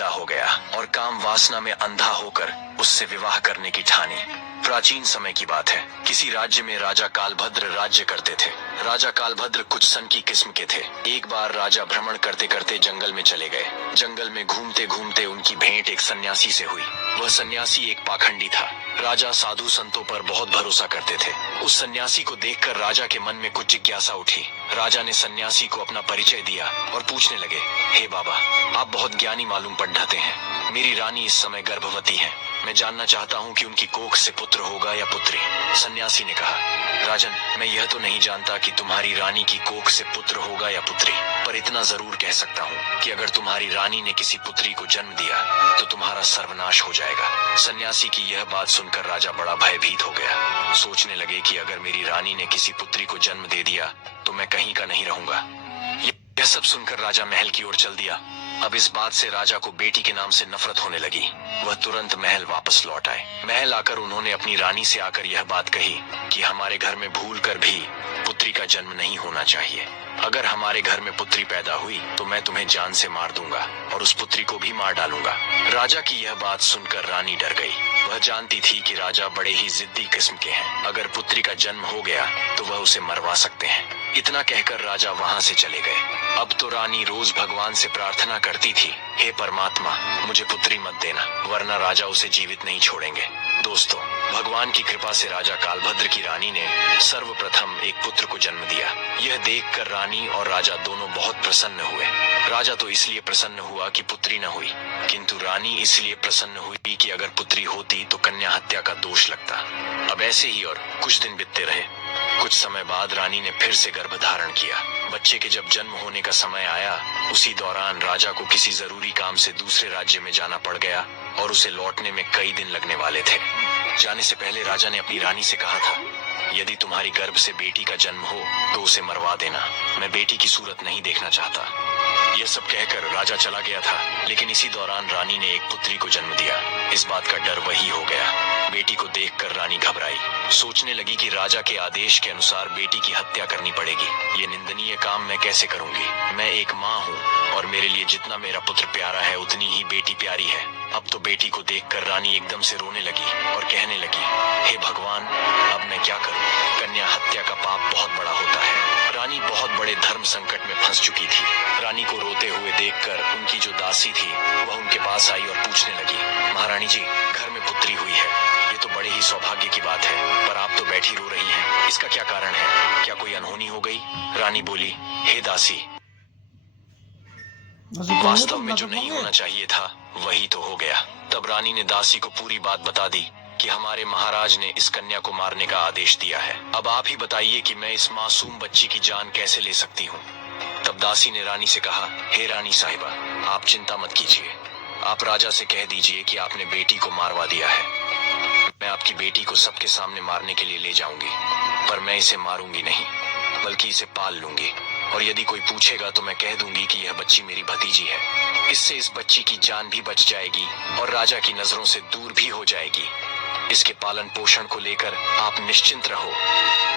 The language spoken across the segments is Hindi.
पैदा हो गया और काम वासना में अंधा होकर उससे विवाह करने की ठानी। प्राचीन समय की बात है। किसी राज्य में राजा कालभद्र राज्य करते थे। राजा कालभद्र कुछ सन की किस्म के थे। एक बार राजा भ्रमण करते करते जंगल में चले गए। जंगल में घूमते घूमते उनकी भेंट एक सन्यासी से हुई। वह सन्यासी एक पाखंडी था। राजा साधु संतों पर बहुत भरोसा करते थे। उस सन्यासी को देखकर राजा के मन में कुछ जिज्ञासा उठी। राजा ने सन्यासी को अपना परिचय दिया और पूछने लगे, हे बाबा, आप बहुत ज्ञानी मालूम पढ़ते हैं। मेरी रानी इस समय गर्भवती है। मैं जानना चाहता हूँ कि उनकी कोख से पुत्र होगा या पुत्री। सन्यासी ने कहा, राजन, मैं यह तो नहीं जानता कि तुम्हारी रानी की कोख से पुत्र होगा या पुत्री, पर इतना जरूर कह सकता हूँ कि अगर तुम्हारी रानी ने किसी पुत्री को जन्म दिया तो तुम्हारा सर्वनाश हो जाएगा। सन्यासी की यह बात सुनकर राजा बड़ा भयभीत हो गया। सोचने लगे कि अगर मेरी रानी ने किसी पुत्री को जन्म दे दिया तो मैं कहीं का नहीं रहूंगा। यह सब सुनकर राजा महल की ओर चल दिया। अब इस बात से राजा को बेटी के नाम से नफरत होने लगी। वह तुरंत महल वापस लौट आए। महल आकर उन्होंने अपनी रानी से आकर यह बात कही कि हमारे घर में भूल कर भी पुत्री का जन्म नहीं होना चाहिए। अगर हमारे घर में पुत्री पैदा हुई तो मैं तुम्हें जान से मार दूंगा और उस पुत्री को भी मार डालूंगा। राजा की यह बात सुनकर रानी डर गई। वह जानती थी कि राजा बड़े ही जिद्दी किस्म के हैं। अगर पुत्री का जन्म हो गया तो वह उसे मरवा सकते हैं। इतना कहकर राजा वहां से चले गए। अब तो रानी रोज भगवान से प्रार्थना करती थी, हे परमात्मा, मुझे पुत्री मत देना, वरना राजा उसे जीवित नहीं छोड़ेंगे। दोस्तों, भगवान की कृपा से राजा कालभद्र की रानी ने सर्वप्रथम एक पुत्र को जन्म दिया। यह देखकर रानी और राजा दोनों बहुत प्रसन्न हुए। राजा तो इसलिए प्रसन्न हुआ कि पुत्री न हुई, किंतु रानी इसलिए प्रसन्न हुई कि अगर पुत्री होती तो कन्या हत्या का दोष लगता। अब ऐसे ही और कुछ दिन बीतते रहे। कुछ समय बाद रानी ने फिर से गर्भ धारण किया। बच्चे के जब जन्म होने का समय आया, उसी दौरान राजा को किसी जरूरी काम से दूसरे राज्य में जाना पड़ गया और उसे लौटने में कई दिन लगने वाले थे। जाने से पहले राजा ने अपनी रानी से कहा था, यदि तुम्हारी गर्भ से बेटी का जन्म हो तो उसे मरवा देना, मैं बेटी की सूरत नहीं देखना चाहता। यह सब कहकर राजा चला गया था, लेकिन इसी दौरान रानी ने एक पुत्री को जन्म दिया। इस बात का डर वही हो गया। बेटी को देखकर रानी घबराई। सोचने लगी कि राजा के आदेश के अनुसार बेटी की हत्या करनी पड़ेगी। ये निंदनीय काम मैं कैसे करूंगी? मैं एक माँ हूँ और मेरे लिए जितना मेरा पुत्र प्यारा है उतनी ही बेटी प्यारी है। अब तो बेटी को देखकर रानी एकदम से रोने लगी और कहने लगी, हे भगवान, अब मैं क्या करूं? कन्या हत्या का पाप बहुत बड़ा होता है। रानी बहुत बड़े धर्म संकट में फंस चुकी थी। रानी को रोते हुए देखकर उनकी जो दासी थी वह उनके पास आई और पूछने लगी, महारानी जी, घर में पुत्री हुई है, ये तो बड़े ही सौभाग्य की बात है, पर आप तो बैठी रो रही हैं, इसका क्या कारण है? क्या कोई अनहोनी हो गई? रानी बोली, हे दासी, वास्तव में जो नहीं होना चाहिए था वही तो हो गया। तब रानी ने दासी को पूरी बात बता दी कि हमारे महाराज ने इस कन्या को मारने का आदेश दिया है। अब आप ही बताइए कि मैं इस मासूम बच्ची की जान कैसे ले सकती हूँ। तब दासी ने रानी से कहा, हे रानी साहिबा, आप चिंता मत कीजिए। आप राजा से कह दीजिए कि आपने बेटी को मारवा दिया है। मैं आपकी बेटी को सबके सामने मारने के लिए ले जाऊंगी, पर मैं इसे मारूंगी नहीं, बल्कि इसे पाल लूंगी। और यदि कोई पूछेगा तो मैं कह दूंगी कि यह बच्ची मेरी भतीजी है। इससे इस बच्ची की जान भी बच जाएगी और राजा की नजरों से दूर भी हो जाएगी। इसके पालन पोषण को लेकर आप निश्चिंत रहो,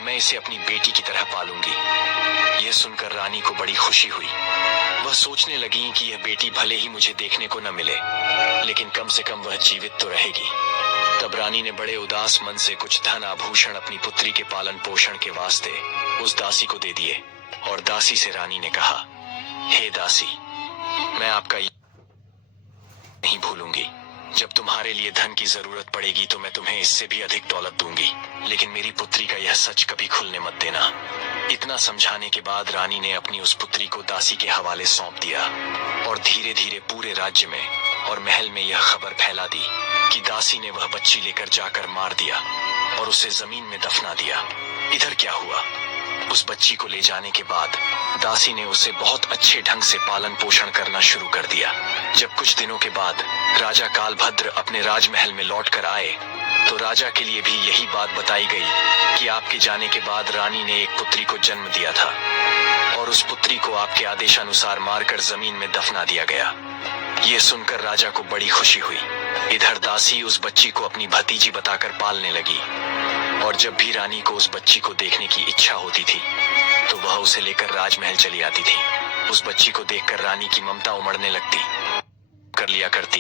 मैं इसे अपनी बेटी की तरह पालूंगी। यह सुनकर रानी को बड़ी खुशी हुई। वह सोचने लगी कि यह बेटी भले ही मुझे देखने को न मिले, लेकिन कम से कम वह जीवित तो रहेगी। तब रानी ने बड़े उदास मन से कुछ धन आभूषण अपनी पुत्री के पालन पोषण के वास्ते उस दासी को दे दिए और दासी से रानी ने कहा, हे दासी, मैं आपका नहीं भूलूंगी। जब तुम्हारे लिए धन की जरूरत पड़ेगी तो मैं तुम्हें इससे भी अधिक दौलत दूंगी, लेकिन मेरी पुत्री का यह सच कभी खुलने मत देना। इतना समझाने के बाद रानी ने अपनी उस पुत्री को दासी के हवाले सौंप दिया और धीरे धीरे पूरे राज्य में और महल में यह खबर फैला दी कि दासी ने वह बच्ची लेकर जाकर मार दिया और उसे जमीन में दफना दिया। इधर क्या हुआ? उस बच्ची को ले जाने के बाद दासी ने उसे बहुत अच्छे ढंग से पालन पोषण करना शुरू कर दिया। जब कुछ दिनों के बाद राजा कालभद्र अपने राजमहल में लौटकर आए तो राजा के लिए भी यही बात बताई गई कि आपके जाने के बाद रानी ने एक पुत्री को जन्म दिया था और उस पुत्री को आपके आदेशानुसार मारकर जमीन में दफना दिया गया। ये सुनकर राजा को बड़ी खुशी हुई। इधर दासी उस बच्ची को अपनी भतीजी बताकर पालने लगी और जब भी रानी को उस बच्ची को देखने की इच्छा होती थी तो वह उसे लेकर राजमहल चली आती थी। उस बच्ची को देखकर रानी की ममता उमड़ने लगती। कर लिया करती।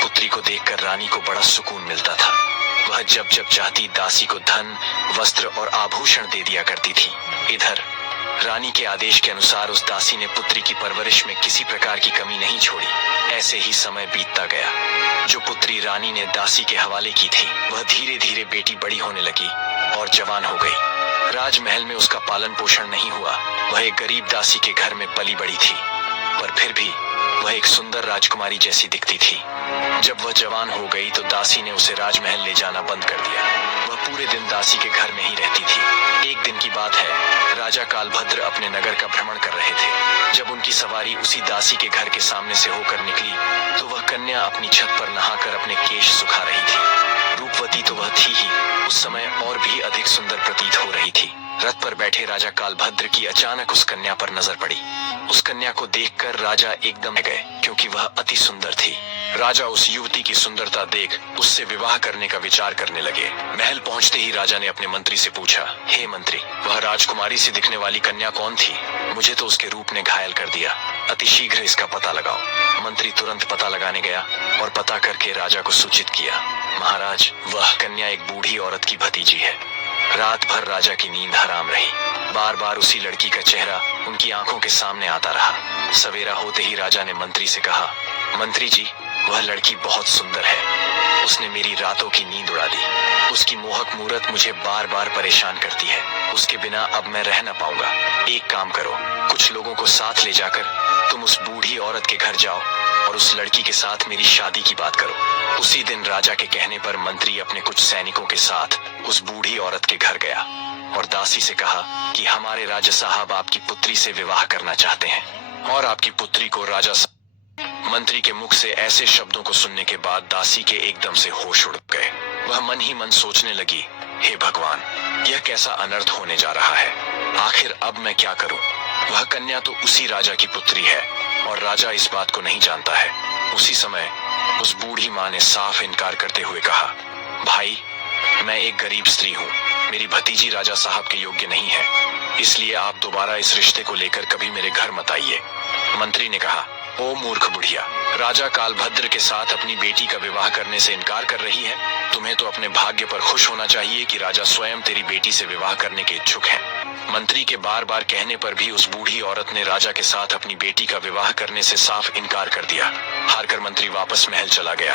पुत्री को देखकर रानी को बड़ा सुकून मिलता था। वह जब जब चाहती दासी को धन, वस्त्र और आभूषण दे दिया करती थी। इधर रानी के आदेश के अनुसार उस दासी ने पुत्री की परवरिश में किसी प्रकार की कमी नहीं छोड़ी। ऐसे ही समय बीतता गया। जो पुत्री रानी ने दासी के हवाले की थी, वह धीरे धीरे बेटी बड़ी होने लगी और जवान हो गई। राजमहल में उसका पालन पोषण नहीं हुआ। वह एक गरीब दासी के घर में पली बड़ी थी, पर फिर भी वह एक सुंदर राजकुमारी जैसी दिखती थी। जब वह जवान हो गई तो दासी ने उसे राजमहल ले जाना बंद कर दिया। वह पूरे दिन दासी के घर में ही रहती थी। एक दिन की बात है, राजा कालभद्र अपने नगर का भ्रमण कर रहे थे। जब उनकी सवारी उसी दासी के घर के सामने से होकर निकली तो वह कन्या अपनी छत पर नहाकर अपने केश सुखा रही थी। रूपवती तो वह थी ही, उस समय और भी अधिक सुंदर प्रतीत हो रही थी। रथ पर बैठे राजा कालभद्र की अचानक उस कन्या पर नजर पड़ी। उस कन्या को देखकर राजा एकदम गए, क्योंकि वह अति सुंदर थी। राजा उस युवती की सुंदरता देख उससे विवाह करने का विचार करने लगे। महल पहुंचते ही राजा ने अपने मंत्री से पूछा, हे मंत्री, वह राजकुमारी से दिखने वाली कन्या कौन थी? मुझे तो उसके रूप ने घायल कर दिया। अति शीघ्र इसका पता लगाओ। मंत्री तुरंत पता लगाने गया और पता करके राजा को सूचित किया, महाराज, वह कन्या एक बूढ़ी औरत की भतीजी है। रात भर राजा की नींद हराम रही। बार बार उसी लड़की का चेहरा उनकी आंखों के सामने आता रहा। सवेरा होते ही राजा ने मंत्री से कहा, मंत्री जी, वह लड़की बहुत सुंदर है। उसने मेरी रातों की नींद उड़ा दी। उसकी मोहक मूरत मुझे बार बार परेशान करती है। उसके बिना अब मैं रह न पाऊंगा। एक काम करो, कुछ लोगों को साथ ले जाकर तुम उस बूढ़ी औरत के घर जाओ और उस लड़की के साथ मेरी शादी की बात करो। उसी दिन राजा के कहने पर मंत्री अपने कुछ सैनिकों के साथ उस बूढ़ी औरत के घर गया और दासी से कहा कि हमारे राजा साहब आपकी पुत्री से विवाह करना चाहते हैं और आपकी पुत्री को राजा। मंत्री के मुख से ऐसे शब्दों को सुनने के बाद दासी के एकदम से होश उड़ गए। वह मन ही मन सोचने लगी, हे भगवान, यह कैसा अनर्थ होने जा रहा है। आखिर अब मैं क्या करूं? वह कन्या तो उसी राजा की पुत्री है और राजा इस बात को नहीं जानता है। उसी समय उस बूढ़ी माँ ने साफ इनकार करते हुए कहा, भाई, मैं एक गरीब स्त्री हूँ। मेरी भतीजी राजा साहब के योग्य नहीं है, इसलिए आप दोबारा इस रिश्ते को लेकर कभी मेरे घर मत आइए। मंत्री ने कहा, ओ मूर्ख बुढ़िया, राजा कालभद्र के साथ अपनी बेटी का विवाह करने से इनकार कर रही है। तुम्हें तो अपने भाग्य पर खुश होना चाहिए कि राजा स्वयं तेरी बेटी से विवाह करने के इच्छुक हैं। मंत्री के बार बार कहने पर भी उस बूढ़ी औरत ने राजा के साथ अपनी बेटी का विवाह करने से साफ इनकार कर दिया। हारकर मंत्री वापस महल चला गया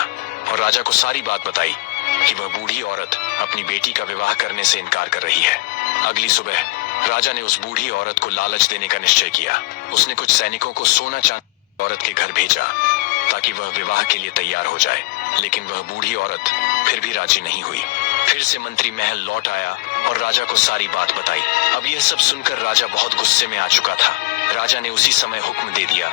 और राजा को सारी बात बताई कि वह बूढ़ी औरत अपनी बेटी का विवाह करने से इनकार कर रही है। अगली सुबह राजा ने उस बूढ़ी औरत को लालच देने का निश्चय किया। उसने कुछ सैनिकों को सोना चांदी औरत के घर भेजा ताकि वह विवाह के लिए तैयार हो जाए, लेकिन वह बूढ़ी औरत फिर भी राजी नहीं हुई। फिर से मंत्री महल लौट आया और राजा को सारी बात बताई। अब यह सब सुनकर राजा बहुत गुस्से में आ चुका था। राजा ने उसी समय हुक्म दे दिया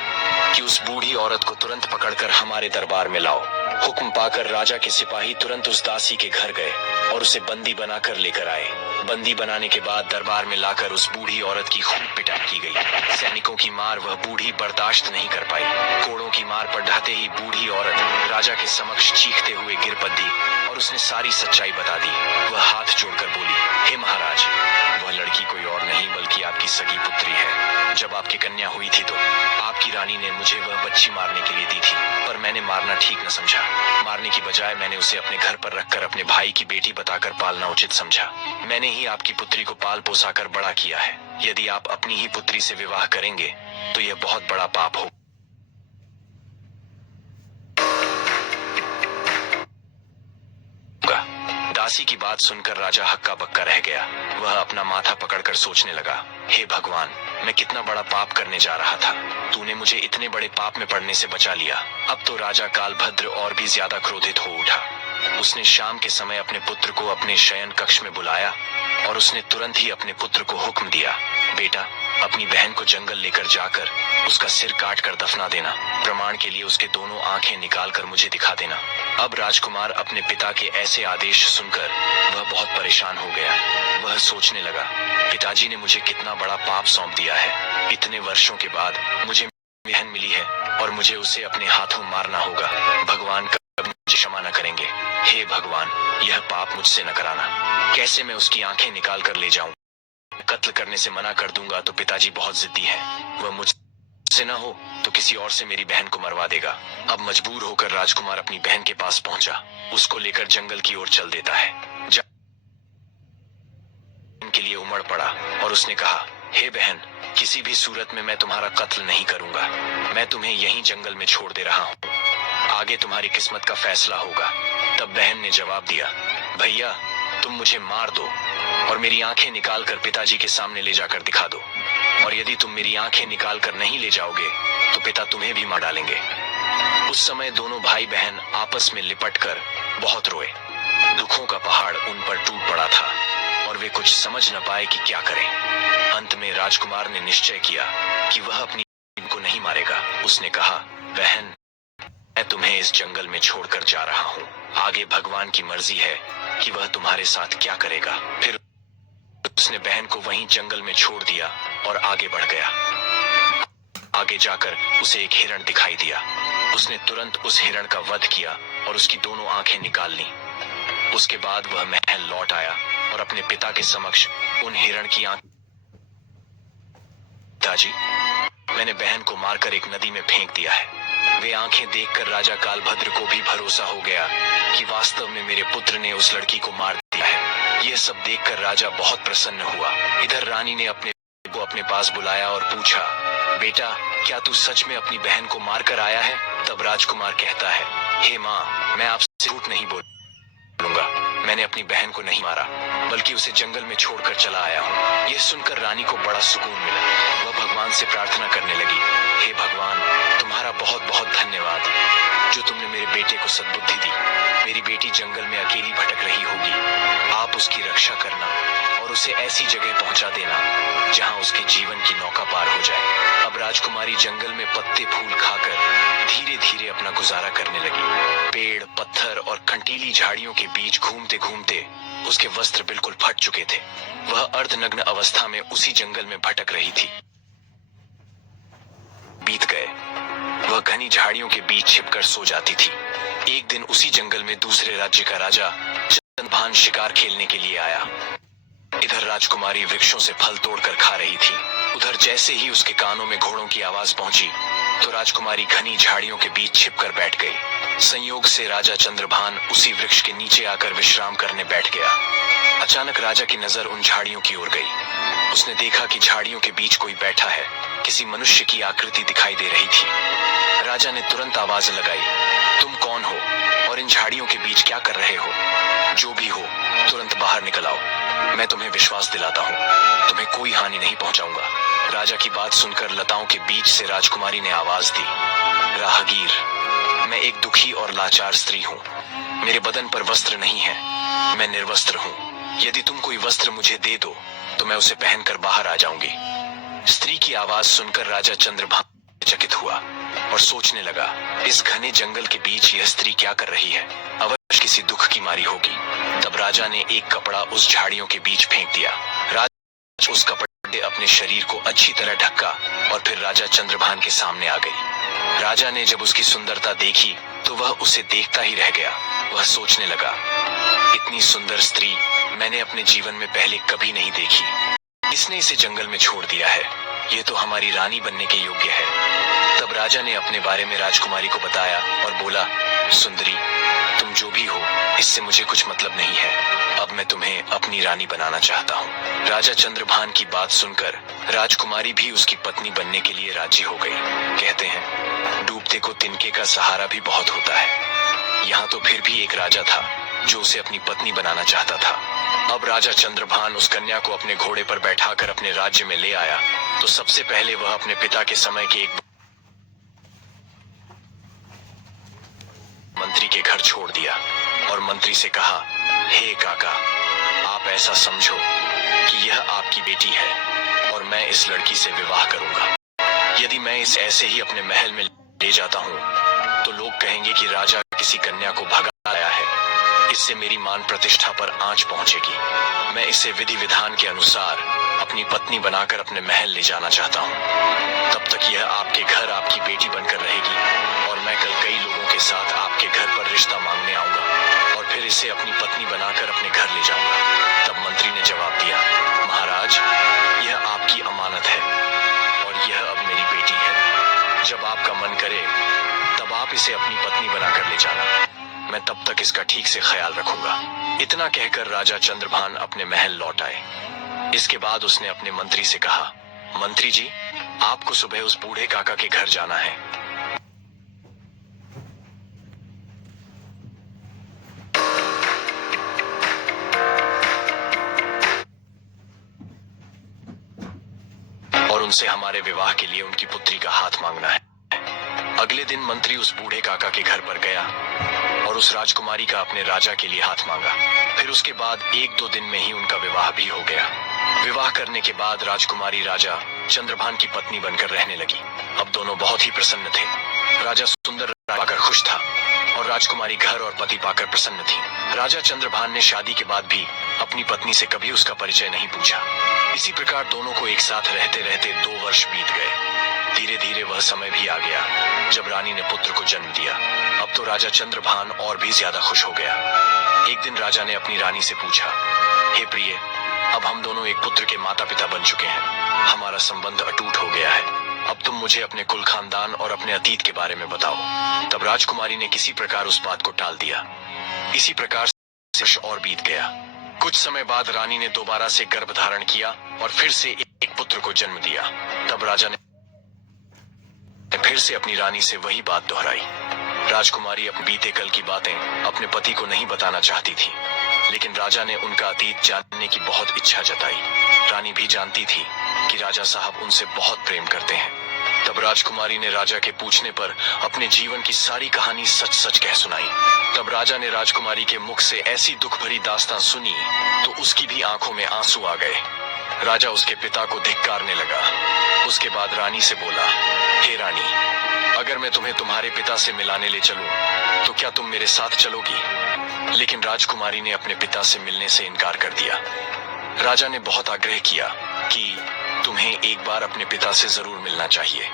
कि उस बूढ़ी औरत को तुरंत पकड़कर हमारे दरबार में लाओ। हुक्म पाकर राजा के सिपाही तुरंत उस दासी के घर गए और उसे बंदी बनाकर लेकर आए। बंदी बनाने के बाद दरबार में लाकर उस बूढ़ी औरत की खूब पिटाई की गई। सैनिकों की मार वह बूढ़ी बर्दाश्त नहीं कर पाई। कोड़ों की मार पर ढहते ही बूढ़ी औरत राजा के समक्ष चीखते हुए गिर पड़ी और उसने सारी सच्चाई बता दी। वह हाथ जोड़कर बोली, हे महाराज, वह लड़की कोई और नहीं बल्कि आपकी सगी पुत्री है। जब आपकी कन्या हुई थी तो आपकी रानी ने मुझे वह बच्ची मारने के लिए दी थी, पर मैंने मारना ठीक न समझा। मारने की बजाय मैंने उसे अपने घर पर रखकर अपने भाई की बेटी बताकर पालना उचित समझा। मैंने ही आपकी पुत्री को पाल पोसाकर बड़ा किया है। यदि आप अपनी ही पुत्री से विवाह करेंगे तो यह बहुत बड़ा पाप हो। दासी की बात सुनकर राजा हक्का बक्का रह गया। वह अपना माथा पकड़कर सोचने लगा, हे भगवान, मैं कितना बड़ा पाप करने जा रहा था। तूने मुझे इतने बड़े पाप में पड़ने से बचा लिया। अब तो राजा कालभद्र और भी ज्यादा क्रोधित हो उठा। उसने शाम के समय अपने पुत्र को अपने शयन कक्ष में बुलाया और उसने तुरंत ही अपने पुत्र को हुक्म दिया, बेटा, अपनी बहन को जंगल लेकर जाकर उसका सिर काट कर दफना देना। प्रमाण के लिए उसके दोनों आंखें निकाल कर मुझे दिखा देना। अब राजकुमार अपने पिता के ऐसे आदेश सुनकर वह बहुत परेशान हो गया। वह सोचने लगा, पिताजी ने मुझे कितना बड़ा पाप सौंप दिया है। इतने वर्षों के बाद मुझे बहन मिली है और मुझे उसे अपने हाथों मारना होगा। भगवान कभी मुझे क्षमा न करेंगे। हे भगवान, यह पाप मुझसे न कराना। कैसे मैं उसकी आंखें निकाल कर ले जाऊं? कत्ल करने से मना कर दूंगा तो पिताजी बहुत जिद्दी हैं। वह मुझसे से न हो तो किसी और से मेरी बहन को मरवा देगा। अब मजबूर होकर राजकुमार अपनी बहन के पास पहुंचा, उसको लेकर जंगल की ओर चल देता है। के लिए उमड़ पड़ा और उसने कहा, हे बहन, किसी भी सूरत में मैं तुम्हारा कत्ल नहीं करूंगा। मैं तुम्हें यहीं जंगल में छोड़ दे रहा हूँ, आगे तुम्हारी किस्मत का फैसला होगा। तब बहन ने जवाब दिया, भैया तुम मुझे मार दो और मेरी आंखें निकाल कर पिताजी के सामने ले जाकर दिखा दो, और यदि तुम मेरी आंखें निकाल कर नहीं ले जाओगे तो पिता तुम्हें भी मार डालेंगे। उस समय दोनों भाई बहन आपस में लिपट कर बहुत रोए। दुखों का पहाड़ उन पर टूट पड़ा था और वे कुछ समझ न पाए कि क्या करें। अंत में राजकुमार ने निश्चय किया कि वह अपनी बहन को नहीं मारेगा। उसने कहा, बहन मैं तुम्हें इस जंगल में छोड़कर जा रहा हूँ, आगे भगवान की मर्जी है कि वह तुम्हारे साथ क्या करेगा। फिर उसने बहन को वहीं जंगल में छोड़ दिया और आगे बढ़ गया। आगे जाकर उसे एक हिरण दिखाई दिया। उसने तुरंत उस हिरण का वध किया और उसकी दोनों आंखें निकाल ली। उसके बाद वह महल लौट आया और अपने पिता के समक्ष उन हिरण की आंख, पिताजी मैंने बहन को मारकर एक नदी में फेंक दिया है। वे आंखें देखकर राजा कालभद्र को भी भरोसा हो गया कि वास्तव में मेरे पुत्र ने उस लड़की को मार दिया है। यह सब देखकर राजा बहुत प्रसन्न हुआ। इधर रानी ने अपने को अपने पास बुलाया और पूछा, बेटा क्या तू सच में अपनी बहन को मार कर आया है? तब राजकुमार कहता है, हे माँ, मैं आपसे झूठ नहीं बोलूंगा, मैंने अपनी बहन को नहीं मारा बल्कि उसे जंगल में छोड़कर चला आया हूँ। यह सुनकर रानी को बड़ा सुकून मिला। वह भगवान से प्रार्थना करने लगी, हे भगवान तुम्हारा बहुत बहुत धन्यवाद जो तुमने मेरे बेटे को सद्बुद्धि दी। मेरी बेटी जंगल में अकेली भटक रही होगी, आप उसकी रक्षा करना और उसे ऐसी जगह पहुंचा देना जहां उसके जीवन की नौका पार हो जाए। अब राजकुमारी जंगल में पत्ते फूल खाकर धीरे धीरे अपना गुजारा करने लगी। पेड़ पत्थर और कंटीली झाड़ियों के बीच घूमते घूमते उसके वस्त्र बिल्कुल फट चुके थे। वह अर्धनग्न अवस्था में उसी जंगल में भटक रही थी। बीत गए, वह घनी झाड़ियों के बीच छिपकर सो जाती थी। एक दिन उसी जंगल में दूसरे राज्य का राजा चंद्रभान शिकार खेलने के लिए आया। इधर राजकुमारी वृक्षों से फल तोड़कर खा रही थी। उधर जैसे ही उसके कानों में घोड़ों की आवाज पहुंची तो राजकुमारी घनी झाड़ियों के बीच छिपकर बैठ गई। संयोग से राजा चंद्रभान उसी वृक्ष के नीचे आकर विश्राम करने बैठ गया। अचानक राजा की नजर उन झाड़ियों की ओर गई। उसने देखा कि झाड़ियों के बीच कोई बैठा है। किसी मनुष्य की आकृति दिखाई दे रही थी। राजा ने तुरंत आवाज लगाई, तुम कौन हो और इन झाड़ियों के बीच क्या कर रहे हो? जो भी हो तुरंत बाहर निकल आओ, मैं तुम्हें विश्वास दिलाता हूँ तुम्हें कोई हानि नहीं पहुंचाऊंगा। राजा की बात सुनकर लताओं के बीच से राजकुमारी ने आवाज दी, राहगीर, मैं एक दुखी और लाचार स्त्री हूँ। मेरे बदन पर वस्त्र नहीं है, मैं निर्वस्त्र हूँ। यदि तुम कोई वस्त्र मुझे दे दो तो मैं उसे पहनकर बाहर आ जाऊंगी। स्त्री की आवाज सुनकर राजा चंद्रभान चकित हुआ और सोचने लगा, इस घने जंगल के बीच यह स्त्री क्या कर रही है? अवश्य किसी दुख की मारी होगी। तब राजा ने एक कपड़ा उस झाड़ियों के बीच फेंक दिया। राजा उस कपड़े अपने शरीर को अच्छी तरह ढका और फिर राजा चंद्रभान के सामने आ गई। राजा ने जब उसकी सुंदरता देखी तो वह उसे देखता ही रह गया। वह सोचने लगा, इतनी सुंदर स्त्री मैंने अपने जीवन में पहले कभी नहीं देखी। इसने इसे जंगल में छोड़ दिया है, ये तो हमारी रानी बनने के योग्य है। तब राजा ने अपने बारे में राजकुमारी को बताया और बोला, सुंदरी तुम जो भी हो इससे मुझे कुछ मतलब नहीं है। अब मैं तुम्हें अपनी रानी बनाना चाहता हूँ। राजा चंद्रभान की बात सुनकर राजकुमारी भी उसकी पत्नी बनने के लिए राजी हो गई। कहते हैं, डूबते को तिनके का सहारा भी बहुत होता है। यहाँ तो फिर भी एक राजा था जो उसे अपनी पत्नी बनाना चाहता था। अब राजा चंद्रभान उस कन्या को अपने घोड़े पर बैठाकर अपने राज्य में ले आया तो सबसे पहले वह अपने पिता के समय के एक मंत्री के घर छोड़ दिया और मंत्री से कहा, हे काका, आप ऐसा समझो कि यह आपकी बेटी है और मैं इस लड़की से विवाह करूंगा। यदि मैं इसे ऐसे ही अपने महल में ले जाता हूँ तो लोग कहेंगे कि राजा किसी कन्या को भगा लाया है। इससे मेरी मान प्रतिष्ठा पर आंच पहुंचेगी। मैं इसे विधि विधान के अनुसार अपनी पत्नी बनाकर अपने महल ले जाना चाहता हूँ। तब तक यह आपके घर आपकी बेटी बनकर रहेगी और मैं कल कई लोगों के साथ आपके घर पर रिश्ता मांगने आऊंगा और फिर इसे अपनी पत्नी बनाकर अपने घर ले जाऊंगा। तब मंत्री ने जवाब दिया, महाराज, यह आपकी अमानत है और यह अब मेरी बेटी है। करे तब आप इसे अपनी पत्नी बनाकर ले जाना। मैं तब तक इसका ठीक से ख्याल रखूंगा। इतना कहकर राजा चंद्रभान अपने महल लौट आए। इसके बाद उसने अपने मंत्री से कहा, मंत्री जी, आपको सुबह उस बूढ़े काका के घर जाना है। और उनसे हमारे विवाह के लिए उनकी पुत्री का हाथ मांगना है। अगले दिन मंत्री उस बूढ़े काका के घर पर गया और उस राजकुमारी का अपने राजा के लिए हाथ मांगा। फिर उसके बाद 1-2 दिन में ही उनका विवाह भी हो गया। विवाह करने के बाद राजकुमारी राजा चंद्रभान की पत्नी बनकर रहने लगी। अब दोनों बहुत ही प्रसन्न थे। राजा सुंदर पाकर खुश था और राजकुमारी घर और पति पाकर प्रसन्न थी। राजा चंद्रभान ने शादी के बाद भी अपनी पत्नी से कभी उसका परिचय नहीं पूछा। इसी प्रकार दोनों को एक साथ रहते रहते 2 वर्ष बीत गए। धीरे धीरे वह समय भी आ गया जब रानी ने पुत्र को जन्म दिया। अब तो राजा चंद्रभान और भी ज्यादा खुश हो गया। एक दिन राजा ने अपनी रानी से पूछा, हे प्रिय, अब हम दोनों एक पुत्र के माता पिता बन चुके हैं। हमारा संबंध अटूट हो गया है। अब तुम मुझे अपने कुल खानदान और अपने अतीत के बारे में बताओ। तब राजकुमारी ने किसी प्रकार उस बात को टाल दिया। इसी प्रकार से और बीत गया। कुछ समय बाद रानी ने दोबारा से गर्भ धारण किया और फिर से एक पुत्र को जन्म दिया। तब राजा ने फिर से अपनी रानी से वही बात दोहराई। राजकुमारी अपने बीते कल की बातें अपने पति को नहीं बताना चाहती थी, लेकिन राजा ने उनका अतीत जानने की बहुत इच्छा जताई। रानी भी जानती थी कि राजा साहब उनसे बहुत प्रेम करते हैं। तब राजकुमारी ने राजा के पूछने पर अपने जीवन की सारी कहानी सच सच कह सुनाई। तब राजा ने राजकुमारी के मुख से ऐसी दुख भरी दास्तान सुनी तो उसकी भी आंखों में आंसू आ गए। राजा उसके पिता को धिक्कारने लगा। उसके बाद रानी से बोला, हे रानी, अगर मैं तुम्हें तुम्हारे पिता से मिलाने ले चलूं तो क्या तुम मेरे साथ चलोगी? लेकिन राजकुमारी ने अपने पिता से मिलने से इनकार कर दिया। राजा ने बहुत आग्रह किया कि तुम्हें एक बार अपने पिता से जरूर मिलना चाहिए।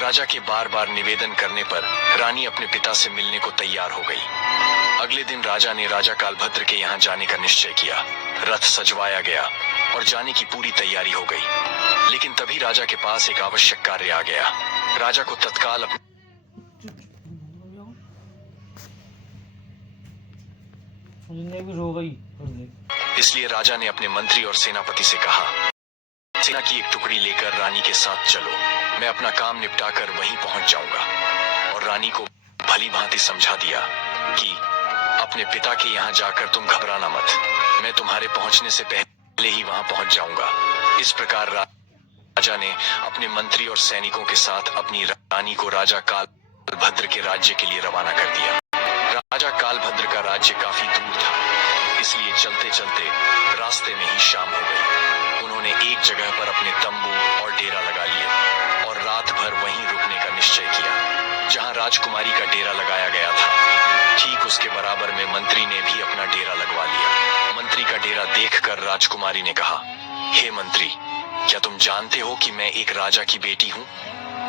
राजा के बार बार निवेदन करने पर रानी अपने पिता से मिलने को तैयार हो गई। अगले दिन राजा ने राजा कालभद्र के यहाँ जाने का निश्चय किया। रथ सजवाया गया और जाने की पूरी तैयारी हो गई। लेकिन तभी राजा के पास एक आवश्यक कार्य आ गया। राजा को तत्काल इसलिए राजा ने अपने मंत्री और सेनापति से कहा, सेना की एक टुकड़ी लेकर रानी के साथ चलो। मैं अपना काम निपटाकर वहीं पहुंच जाऊंगा। और रानी को भली भांति समझा दिया कि अपने पिता के यहाँ जाकर तुम घबराना मत, मैं तुम्हारे पहुंचने से पहले ही वहां पहुंच जाऊंगा। इस प्रकार राजा ने अपने मंत्री और सैनिकों के साथ अपनी रानी को राजा कालभद्र के राज्य के लिए रवाना कर दिया। राजा कालभद्र का राज्य काफी दूर था, इसलिए चलते चलते रास्ते में ही शाम हो गई। उन्होंने एक जगह पर अपने तंबू और डेरा लगा लिए और रात भर वहीं रुकने का निश्चय किया। जहां राजकुमारी का डेरा लगाया गया था, ठीक उसके बराबर में मंत्री ने भी अपना डेरा लगवा लिया। मंत्री का डेरा देखकर राजकुमारी ने कहा, हे मंत्री, क्या तुम जानते हो कि मैं एक राजा की बेटी हूँ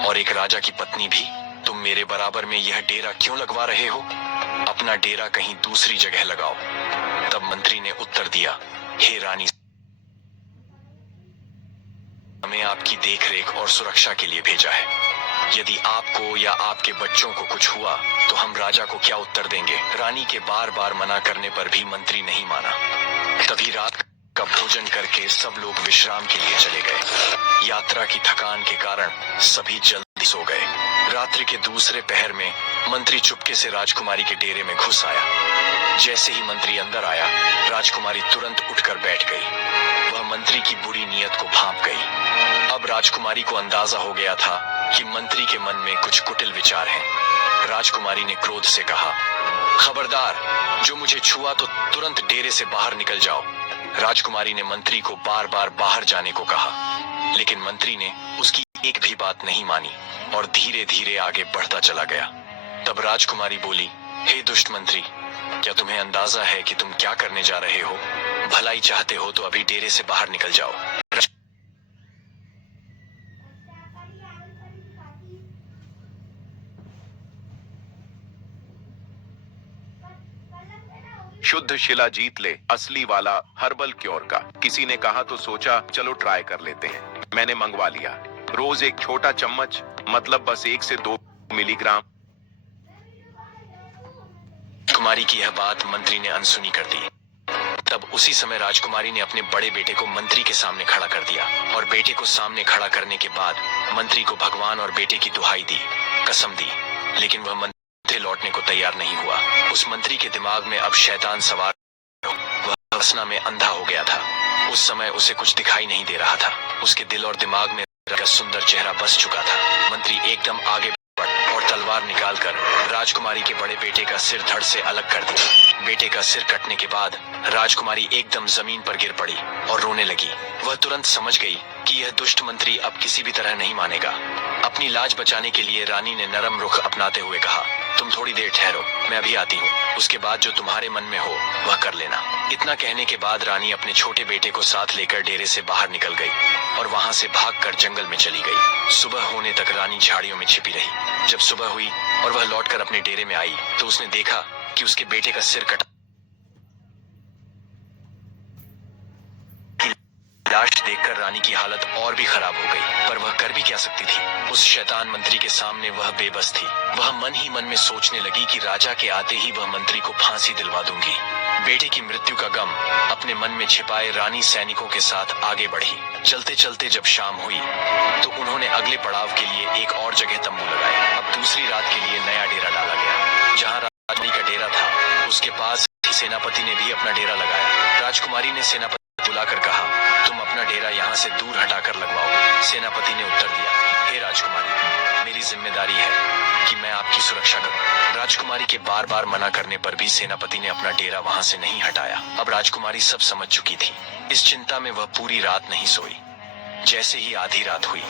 और एक राजा की पत्नी भी? तुम मेरे बराबर में यह डेरा क्यों लगवा रहे हो? अपना डेरा कहीं दूसरी जगह लगाओ। तब मंत्री ने उत्तर दिया, हे रानी, हमें आपकी देखरेख और सुरक्षा के लिए भेजा है। यदि आपको या आपके बच्चों को कुछ हुआ तो हम राजा को क्या उत्तर देंगे? रानी के बार बार मना करने पर भी मंत्री नहीं माना। तभी रात का भोजन करके सब लोग विश्राम के लिए चले गए। यात्रा की थकान के कारण सभी जल्दी सो गए। रात्रि के दूसरे पहर में मंत्री चुपके से राजकुमारी के डेरे में घुस आया। जैसे ही मंत्री अंदर आया, राजकुमारी तुरंत उठकर बैठ गई। वह मंत्री की बुरी नीयत को भांप गई। अब राजकुमारी को अंदाजा हो गया था कि मंत्री के मन में कुछ कुटिल विचार हैं। राजकुमारी ने क्रोध से कहा, खबरदार, जो मुझे छुआ तो तुरंत डेरे से बाहर निकल जाओ। राजकुमारी ने मंत्री को बार बार बाहर जाने को कहा, लेकिन मंत्री ने उसकी एक भी बात नहीं मानी और धीरे धीरे आगे बढ़ता चला गया। तब राजकुमारी बोली, हे दुष्ट मंत्री, क्या तुम्हें अंदाजा है कि तुम क्या करने जा रहे हो? भलाई चाहते हो तो अभी डेरे से बाहर निकल जाओ। शुद्ध शिलाजीत ले, असली वाला हर्बल क्योर का। किसी ने कहा तो सोचा चलो ट्राई कर लेते हैं। मैंने मंगवा लिया। रोज एक छोटा चम्मच, मतलब बस 1 से 2 मिलीग्राम। कुमारी की यह बात मंत्री ने अनसुनी कर दी। तब उसी समय राजकुमारी ने अपने बड़े बेटे को मंत्री के सामने खड़ा कर दिया और बेटे को सामने खड़ा करने के बाद मंत्री को भगवान और बेटे की दुहाई दी, कसम दी, लेकिन वह मंत्री लौटने को तैयार नहीं हुआ। उस मंत्री के दिमाग में अब शैतान सवार, वह वासना में अंधा हो गया था। उस समय उसे कुछ दिखाई नहीं दे रहा था। उसके दिल और दिमाग में का सुंदर चेहरा बस चुका था। मंत्री एकदम आगे बढ़ और तलवार निकालकर राजकुमारी के बड़े बेटे का सिर धड़ से अलग कर दिया। बेटे का सिर कटने के बाद राजकुमारी एकदम जमीन पर गिर पड़ी और रोने लगी। वह तुरंत समझ गई कि यह दुष्ट मंत्री अब किसी भी तरह नहीं मानेगा। अपनी लाज बचाने के लिए रानी ने नरम रुख अपनाते हुए कहा, तुम थोड़ी देर ठहरो, मैं अभी आती हूँ। उसके बाद जो तुम्हारे मन में हो वह कर लेना। इतना कहने के बाद रानी अपने छोटे बेटे को साथ लेकर डेरे से बाहर निकल गई और वहां से भागकर जंगल में चली गई। सुबह होने तक रानी झाड़ियों में छिपी रही। जब सुबह हुई और वह लौटकर अपने डेरे में आई तो उसने देखा कि उसके बेटे का सिर कटा। लाश देखकर रानी की हालत और भी खराब हो गई, पर वह कर भी क्या सकती थी। उस शैतान मंत्री के सामने वह बेबस थी। वह मन ही मन में सोचने लगी कि राजा के आते ही वह मंत्री को फांसी दिलवा दूंगी। बेटे की मृत्यु का गम अपने मन में छिपाए रानी सैनिकों के साथ आगे बढ़ी। चलते चलते जब शाम हुई तो उन्होंने अगले पड़ाव के लिए एक और जगह तंबू लगाए। अब दूसरी रात के लिए नया डेरा डाला गया। जहाँ रानी का डेरा था उसके पास सेनापति ने भी अपना डेरा लगाया। राजकुमारी ने सेनापति बुलाकर कहा, तुम अपना डेरा यहाँ से दूर हटाकर लगवाओ। सेनापति ने उत्तर दिया, हे राजकुमारी, मेरी जिम्मेदारी है कि मैं आपकी सुरक्षा करूं। राजकुमारी के बार बार मना करने पर भी सेनापति ने अपना डेरा वहां से नहीं हटाया। अब राजकुमारी सब समझ चुकी थी। इस चिंता में वह पूरी रात नहीं सोई। जैसे ही आधी रात हुई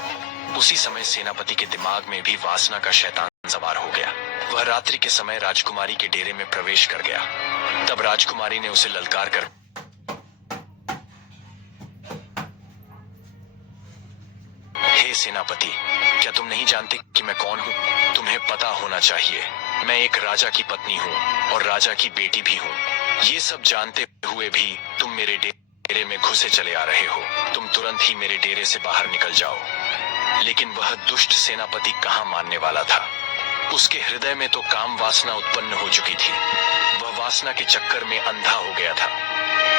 उसी समय सेनापति के दिमाग में भी वासना का शैतान सवार हो गया। वह रात्रि के समय राजकुमारी के डेरे में प्रवेश कर गया। तब राजकुमारी ने उसे ललकार कर, हे सेनापति, क्या तुम नहीं जानते कि मैं कौन हूँ? तुम्हें पता होना चाहिए, मैं एक राजा की पत्नी हूँ और राजा की बेटी भी हूँ। ये सब जानते हुए भी तुम मेरे डेरे में घुसे चले आ रहे हो। तुम तुरंत ही मेरे डेरे से बाहर निकल जाओ। लेकिन वह दुष्ट सेनापति कहाँ मानने वाला था। उसके हृदय में तो काम वासना उत्पन्न हो चुकी थी। वह वासना के चक्कर में अंधा हो गया था।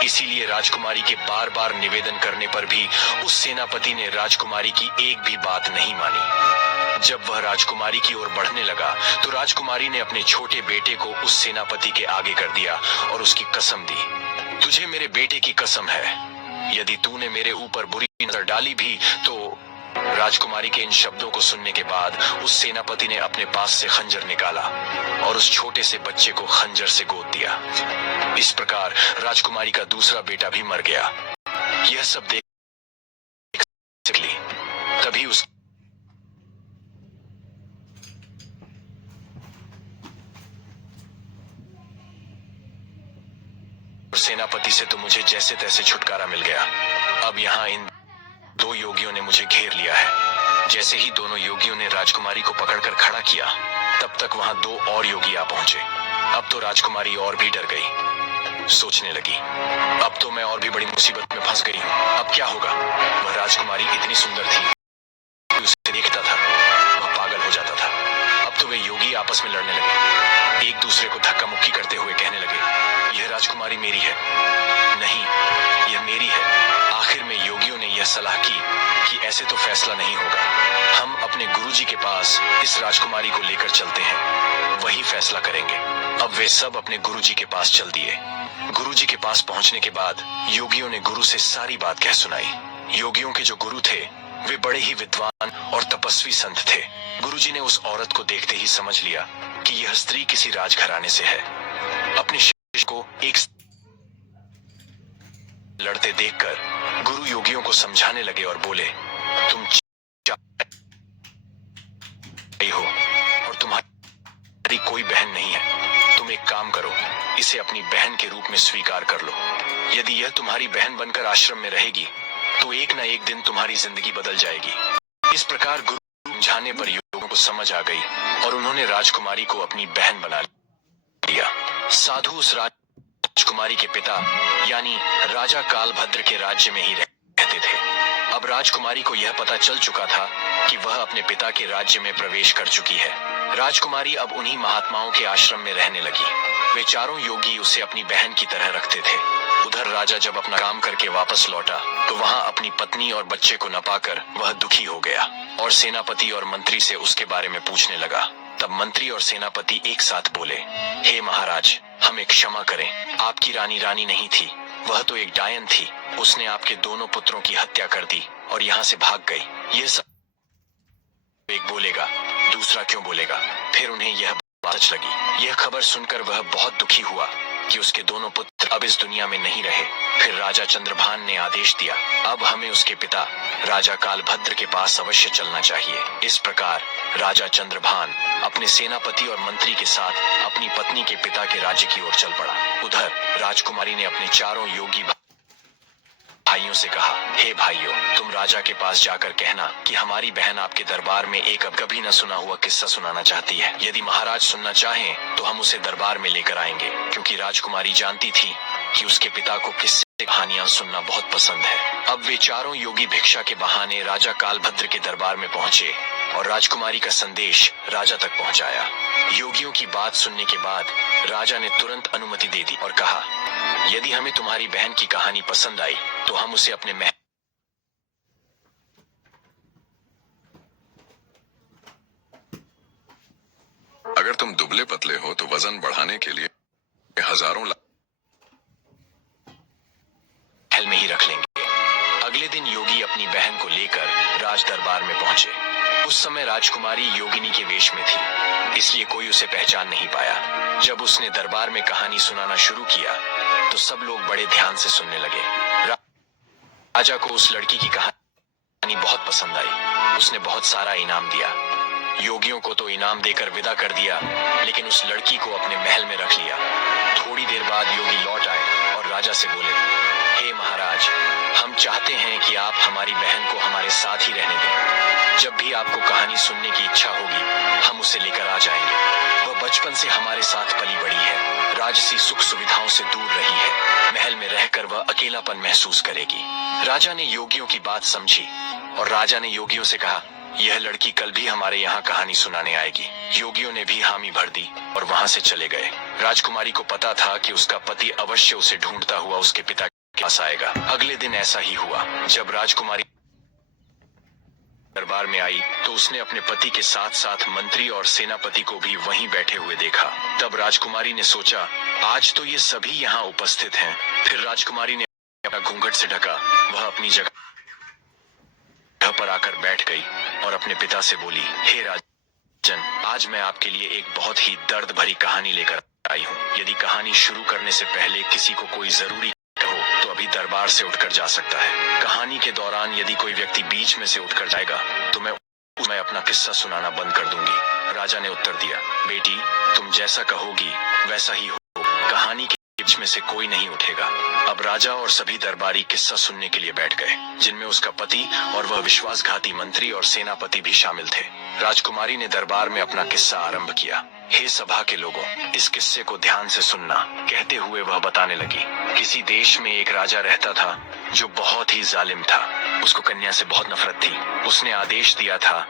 इसीलिए राजकुमारी के बार बार निवेदन करने पर भी उस सेनापति ने राजकुमारी की एक भी बात नहीं मानी। जब वह राजकुमारी की ओर बढ़ने लगा तो राजकुमारी ने अपने छोटे बेटे को उस सेनापति के आगे कर दिया और उसकी कसम दी, तुझे मेरे बेटे की कसम है, यदि तूने मेरे ऊपर बुरी नजर डाली भी तो। राजकुमारी के इन शब्दों को सुनने के बाद उस सेनापति ने अपने पास से खंजर निकाला और उस छोटे से बच्चे को खंजर से गोद दिया। इस प्रकार राजकुमारी का दूसरा बेटा भी मर गया। यह सब देख ली। तभी उस सेनापति से तो मुझे जैसे तैसे छुटकारा मिल गया। अब यहाँ इन दो योगियों ने मुझे घेर लिया है। जैसे ही दोनों योगियों ने राजकुमारी को पकड़कर खड़ा किया तब तक वहां दो और योगी आ पहुंचे। अब तो राजकुमारी और भी डर गई। सोचने लगी, अब तो मैं और भी बड़ी मुसीबत में फंस गई हूँ। अब क्या होगा? वह राजकुमारी इतनी सुंदर थी, उसे देखता था वह पागल हो जाता था। अब तो वे योगी आपस में लड़ने लगे, एक दूसरे को धक्का मुक्की करते हुए कहने लगे, यह राजकुमारी मेरी है, नहीं यह मेरी है। आखिर में योगियों ने यह सलाह की कि ऐसे तो फैसला नहीं होगा, हम अपने गुरुजी के पास इस राजकुमारी को लेकर चलते हैं, वही फैसला करेंगे। अब वे सब अपने गुरुजी के पास चल दिए। गुरुजी के पास पहुंचने के बाद योगियों ने गुरु से सारी बात कह सुनाई। योगियों के जो गुरु थे वे बड़े ही विद्वान और तपस्वी संत थे। गुरुजी ने उस औरत को देखते ही समझ लिया कि यह स्त्री किसी राजघराने से है। अपने शिष्य को एक लड़ते देखकर गुरु योगियों को समझाने लगे और बोले, तुम हो और तुम्हारी कोई बहन नहीं है। तुम एक काम करो, इसे अपनी बहन के रूप में स्वीकार कर लो। यदि यह तुम्हारी बहन बनकर आश्रम में रहेगी तो एक न एक दिन तुम्हारी जिंदगी बदल जाएगी। इस प्रकार गुरु समझाने पर योगियों को समझ आ गई और उन्होंने राजकुमारी को अपनी बहन बना लिया। साधु उस राजकुमारी के पिता यानी राजा कालभद्र के राज्य में ही रहते थे। अब राजकुमारी को यह पता चल चुका था कि वह अपने पिता के राज्य में प्रवेश कर चुकी है। राजकुमारी अब उन्हीं महात्माओं के आश्रम में रहने लगी। वे चारों योगी उसे अपनी बहन की तरह रखते थे। उधर राजा जब अपना काम करके वापस लौटा तो वहाँ अपनी पत्नी और बच्चे को न पाकर वह दुखी हो गया और सेनापति और मंत्री से उसके बारे में पूछने लगा। तब मंत्री और सेनापति एक साथ बोले, हे महाराज, हमें क्षमा करें, आपकी रानी नहीं थी, वह तो एक डायन थी। उसने आपके दोनों पुत्रों की हत्या कर दी और यहाँ से भाग गई। ये सब एक बोलेगा, दूसरा क्यों बोलेगा। फिर उन्हें यह बात सच लगी। यह खबर सुनकर वह बहुत दुखी हुआ कि उसके दोनों पुत्र अब इस दुनिया में नहीं रहे। फिर राजा चंद्रभान ने आदेश दिया, अब हमें उसके पिता राजा कालभद्र के पास अवश्य चलना चाहिए। इस प्रकार राजा चंद्रभान अपने सेनापति और मंत्री के साथ अपनी पत्नी के पिता के राज्य की ओर चल पड़ा। उधर राजकुमारी ने अपने चारों योगी भाइयों से कहा, हे भाइयों, तुम राजा के पास जाकर कहना कि हमारी बहन आपके दरबार में एक अब कभी न सुना हुआ किस्सा सुनाना चाहती है। यदि महाराज सुनना चाहें तो हम उसे दरबार में लेकर आएंगे, क्योंकि राजकुमारी जानती थी कि उसके पिता को किस्से कहानियां सुनना बहुत पसंद है। अब वे चारों योगी भिक्षा के बहाने राजा कालभद्र के दरबार में पहुंचे और राजकुमारी का संदेश राजा तक पहुंचाया। योगियों की बात सुनने के बाद राजा ने तुरंत अनुमति दे दी और कहा, यदि हमें तुम्हारी बहन की कहानी पसंद आई तो हम उसे अपने महल अगर तुम दुबले पतले हो तो वजन बढ़ाने के लिए हजारों में ही रख लेंगे। अगले दिन योगी अपनी बहन को लेकर राज दरबार में पहुंचे। उस समय राजकुमारी योगिनी के वेश में थी, इसलिए कोई उसे पहचान नहीं पाया। जब उसने दरबार में कहानी सुनाना शुरू किया तो सब लोग बड़े ध्यान से सुनने लगे। राजा को उस लड़की की कहानी बहुत पसंद आई। उसने बहुत सारा इनाम दिया। योगियों को तो इनाम देकर विदा कर दिया, लेकिन उस लड़की को अपने महल में रख लिया। थोड़ी देर बाद योगी लौट आए और राजा से बोले, हे महाराज, हम चाहते हैं कि आप हमारी बहन को हमारे साथ ही रहने दें। जब भी आपको कहानी सुनने की इच्छा होगी हम उसे लेकर आ जाएंगे। वह बचपन से हमारे साथ पली बड़ी है, राजसी सुख सुविधाओं से दूर रही है। महल में रहकर वह अकेलापन महसूस करेगी। राजा ने योगियों की बात समझी और राजा ने योगियों से कहा, यह लड़की कल भी हमारे यहाँ कहानी सुनाने आएगी। योगियों ने भी हामी भर दी और वहाँ से चले गए। राजकुमारी को पता था कि उसका पति अवश्य उसे ढूंढता हुआ उसके पिता के पास आएगा। अगले दिन ऐसा ही हुआ। जब राजकुमारी दरबार में आई तो उसने अपने पति के साथ साथ मंत्री और सेनापति को भी वहीं बैठे हुए देखा। तब राजकुमारी ने सोचा, आज तो ये सभी यहाँ उपस्थित हैं। फिर राजकुमारी ने अपना घूंघट से ढका। वह अपनी जगह पर आकर बैठ गई और अपने पिता से बोली, हे राजन, आज मैं आपके लिए एक बहुत ही दर्द भरी कहानी लेकर आई हूँ। यदि कहानी शुरू करने से पहले किसी को कोई जरूरी हो तो अभी दरबार से उठकर जा सकता है। कहानी के दौरान यदि कोई व्यक्ति बीच में से उठकर जाएगा तो मैं अपना किस्सा सुनाना बंद कर दूंगी। राजा ने उत्तर दिया, बेटी, तुम जैसा कहोगी वैसा ही हो। कहानी के बीच में से कोई नहीं उठेगा। अब राजा और सभी दरबारी किस्सा सुनने के लिए बैठ गए, जिनमें उसका पति और वह विश्वासघाती मंत्री और सेनापति भी शामिल थे। राजकुमारी ने दरबार में अपना किस्सा आरंभ किया। हे सभा के लोगों, इस किस्से को ध्यान से सुनना। कहते हुए वह बताने लगी, किसी देश में एक राजा रहता था जो बहुत ही जालिम था। उसको कन्या से बहुत नफरत थी। उसने आदेश दिया था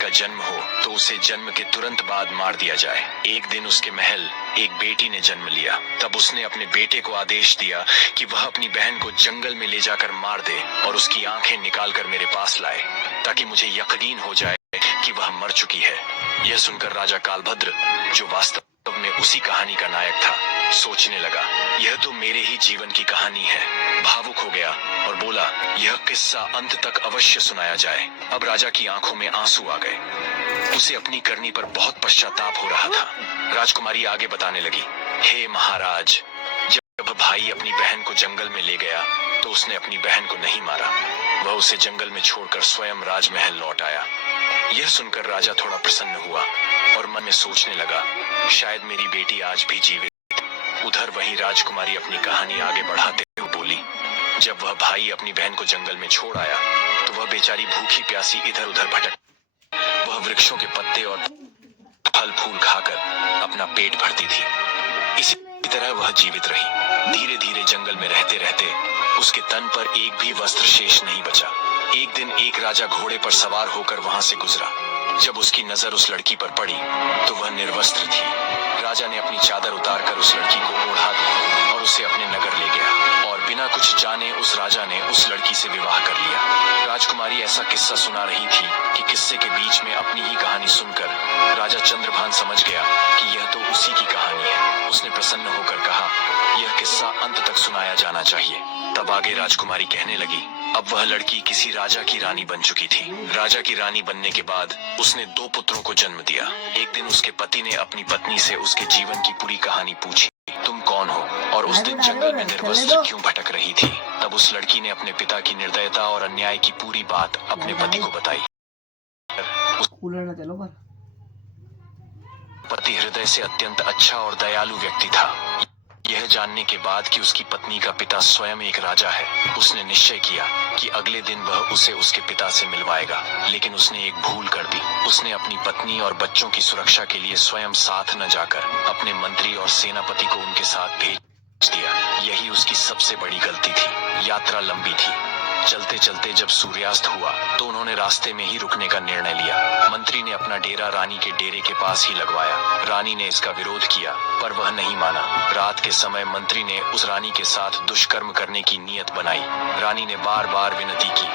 का जन्म हो तो उसे जन्म के तुरंत बाद मार दिया जाए। एक दिन उसके महल एक बेटी ने जन्म लिया। तब उसने अपने बेटे को आदेश दिया कि वह अपनी बहन को जंगल में ले जाकर मार दे और उसकी आंखें निकालकर मेरे पास लाए, ताकि मुझे यकीन हो जाए कि वह मर चुकी है। यह सुनकर राजा कालभद्र, जो वास्तव में उसी कहानी का नायक था, सोचने लगा, यह तो मेरे ही जीवन की कहानी है। भावुक हो गया और बोला, यह किस्सा अंत तक अवश्य सुनाया जाए। अब राजा की आंखों में आंसू आ गए। उसे अपनी करनी पर बहुत पश्चाताप हो रहा था। राजकुमारी आगे बताने लगी, हे महाराज, जब भाई अपनी बहन को जंगल में ले गया तो उसने अपनी बहन को नहीं मारा। वह उसे जंगल में छोड़कर स्वयं राजमहल लौट आया। यह सुनकर राजा थोड़ा प्रसन्न हुआ और मन में सोचने लगा, शायद मेरी बेटी आज भी जीवित। उधर वहीं राजकुमारी अपनी कहानी आगे बढ़ाते हुए बोली, जब वह भाई अपनी बहन को जंगल में छोड़ आया तो वह बेचारी भूखी प्यासी इधर उधर भटक। वह वृक्षों के पत्ते और फल फूल खाकर अपना पेट भरती थी। इसी तरह वह जीवित रही। धीरे धीरे जंगल में रहते रहते उसके तन पर एक भी वस्त्र शेष नहीं बचा। एक दिन एक राजा घोड़े पर सवार होकर वहां से गुजरा। जब उसकी नजर उस लड़की पर पड़ी तो वह निर्वस्त्र थी। राजा ने अपनी चादर उतारकर उस लड़की को ओढ़ा दिया और उसे अपने नगर ले गया और बिना कुछ जाने उस राजा ने उस लड़की से विवाह कर लिया। राजकुमारी ऐसा किस्सा सुना रही थी कि किस्से के बीच में अपनी ही कहानी सुनकर राजा चंद्रभान समझ गया कि यह तो उसी की कहानी है। उसने प्रसन्न होकर कहा, यह किस्सा अंत तक सुनाया जाना चाहिए। तब आगे राजकुमारी कहने लगी, अब वह लड़की किसी राजा की रानी बन चुकी थी। राजा की रानी बनने के बाद उसने 2 पुत्रों को जन्म दिया। एक दिन उसके पति ने अपनी पत्नी से उसके जीवन की पूरी कहानी पूछी, तुम कौन हो और उस दिन जंगल में निर्वस्त्र क्यों भटक रही थी। तब उस लड़की ने अपने पिता की निर्दयता और अन्याय की पूरी बात अपने पति को बताई। पति हृदय से अत्यंत अच्छा और दयालु व्यक्ति था। यह जानने के बाद कि उसकी पत्नी का पिता स्वयं एक राजा है, उसने निश्चय किया कि अगले दिन वह उसे उसके पिता से मिलवाएगा। लेकिन उसने एक भूल कर दी। उसने अपनी पत्नी और बच्चों की सुरक्षा के लिए स्वयं साथ न जाकर अपने मंत्री और सेनापति को उनके साथ भेज दिया। यही उसकी सबसे बड़ी गलती थी। यात्रा लंबी थी। चलते चलते जब सूर्यास्त हुआ तो उन्होंने रास्ते में ही रुकने का निर्णय लिया। मंत्री ने अपना डेरा रानी के डेरे के पास ही लगवाया। रानी ने इसका विरोध किया पर वह नहीं माना। रात के समय मंत्री ने उस रानी के साथ दुष्कर्म करने की नीयत बनाई। रानी ने बार बार विनती की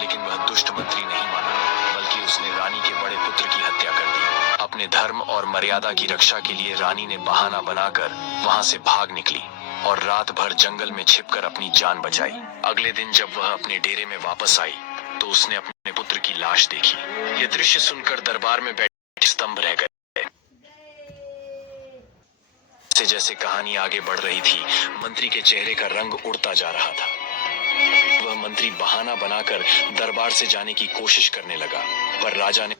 लेकिन वह दुष्ट मंत्री नहीं माना, बल्कि उसने रानी के बड़े पुत्र की हत्या कर दी। अपने धर्म और मर्यादा की रक्षा के लिए रानी ने बहाना बनाकर वहां से भाग निकली और रात भर जंगल में छिपकर अपनी जान बचाई। अगले दिन जब वह अपने डेरे में वापस आई तो उसने अपने पुत्र की लाश देखी। यह दृश्य सुनकर दरबार में बैठे स्तंभ रह गए। जैसे जैसे कहानी आगे बढ़ रही थी, मंत्री के चेहरे का रंग उड़ता जा रहा था। वह मंत्री बहाना बनाकर दरबार से जाने की कोशिश करने लगा पर राजा ने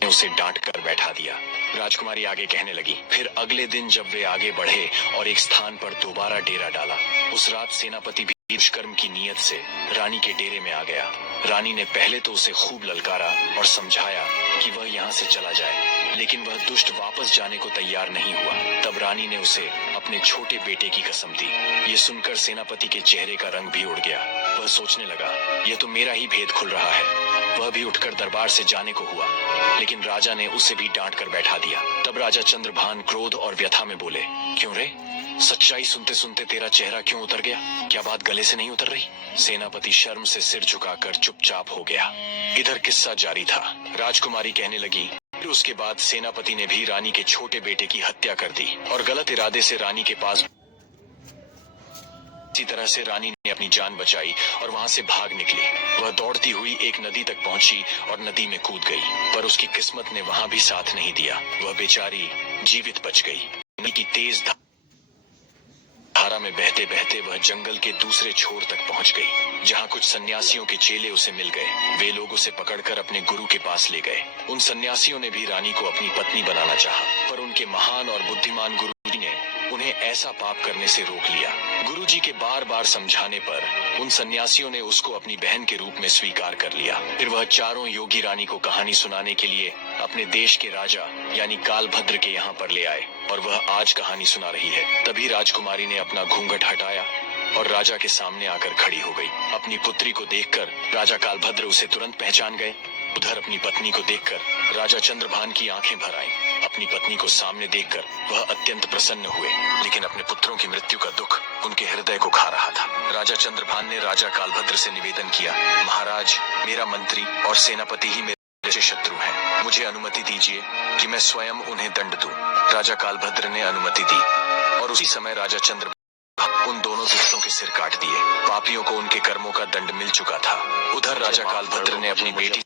उसे डांट कर बैठा दिया। राजकुमारी आगे कहने लगी, फिर अगले दिन जब वे आगे बढ़े और एक स्थान पर दोबारा डेरा डाला, उस रात सेनापति भी दुष्कर्म की नीयत से रानी के डेरे में आ गया। रानी ने पहले तो उसे खूब ललकारा और समझाया कि वह यहाँ से चला जाए, लेकिन वह दुष्ट वापस जाने को तैयार नहीं हुआ। तब रानी ने उसे अपने छोटे बेटे की कसम दी। ये सुनकर सेनापति के चेहरे का रंग भी उड़ गया। वह सोचने लगा, यह तो मेरा ही भेद खुल रहा है। वह भी उठकर दरबार से जाने को हुआ, लेकिन राजा ने उसे भी डांट कर बैठा दिया। तब राजा चंद्रभान क्रोध और व्यथा में बोले, क्यों रे, सच्चाई सुनते सुनते तेरा चेहरा क्यों उतर गया? क्या बात गले से नहीं उतर रही? सेनापति शर्म से सिर झुकाकर चुपचाप हो गया। इधर किस्सा जारी था। राजकुमारी कहने लगी, फिर उसके बाद सेनापति ने भी रानी के छोटे बेटे की हत्या कर दी और गलत इरादे से रानी के पास। इसी तरह से रानी ने अपनी जान बचाई और वहां से भाग निकली। वह दौड़ती हुई एक नदी तक पहुंची और नदी में कूद गई, पर उसकी किस्मत ने वहां भी साथ नहीं दिया। वह बेचारी जीवित बच गई। नदी की तेज धारा में बहते बहते वह जंगल के दूसरे छोर तक पहुंच गई, जहां कुछ सन्यासियों के चेले उसे मिल गए। वे लोग उसे पकड़कर अपने गुरु के पास ले गए। उन सन्यासियों ने भी रानी को अपनी पत्नी बनाना चाहा, पर उनके महान और बुद्धिमान गुरुजी ने उन्हें ऐसा पाप करने से रोक लिया। गुरुजी के बार बार समझाने पर उन सन्यासियों ने उसको अपनी बहन के रूप में स्वीकार कर लिया। फिर वह चारों योगी रानी को कहानी सुनाने के लिए अपने देश के राजा यानी कालभद्र के यहाँ पर ले आए और वह आज कहानी सुना रही है। तभी राजकुमारी ने अपना घूंघट हटाया और राजा के सामने आकर खड़ी हो गई। अपनी पुत्री को देखकर राजा कालभद्र उसे तुरंत पहचान गए। उधर अपनी पत्नी को देखकर राजा चंद्रभान की आंखें भर आईं। अपनी पत्नी को सामने देखकर वह अत्यंत प्रसन्न हुए, लेकिन अपने पुत्रों की मृत्यु का दुख उनके हृदय को खा रहा था। राजा चंद्रभान ने राजा कालभद्र से निवेदन किया, महाराज, मेरा मंत्री और सेनापति ही मेरे शत्रु हैं। मुझे अनुमति दीजिए कि मैं स्वयं उन्हें दंड दूं। राजा कालभद्र ने अनुमति दी और उसी समय राजा चंद्रभान उन दोनों दुष्टों के सिर काट दिए। पापियों को उनके कर्मों का दंड मिल चुका था। उधर राजा कालभद्र ने अपनी बेटी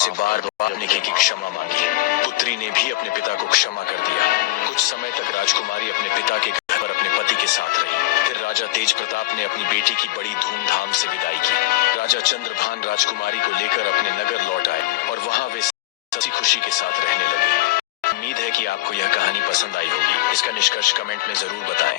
से बार बार की क्षमा मांगी। पुत्री ने भी अपने पिता को क्षमा कर दिया। कुछ समय तक राजकुमारी अपने पिता के घर पर अपने पति के साथ रही। फिर राजा तेज प्रताप ने अपनी बेटी की बड़ी धूमधाम से विदाई की। राजा चंद्रभान राजकुमारी को लेकर अपने नगर लौट आए और वहां वे हंसी खुशी के साथ रहने लगे। उम्मीद है कि आपको यह कहानी पसंद आई होगी। इसका निष्कर्ष कमेंट में जरूर बताएं।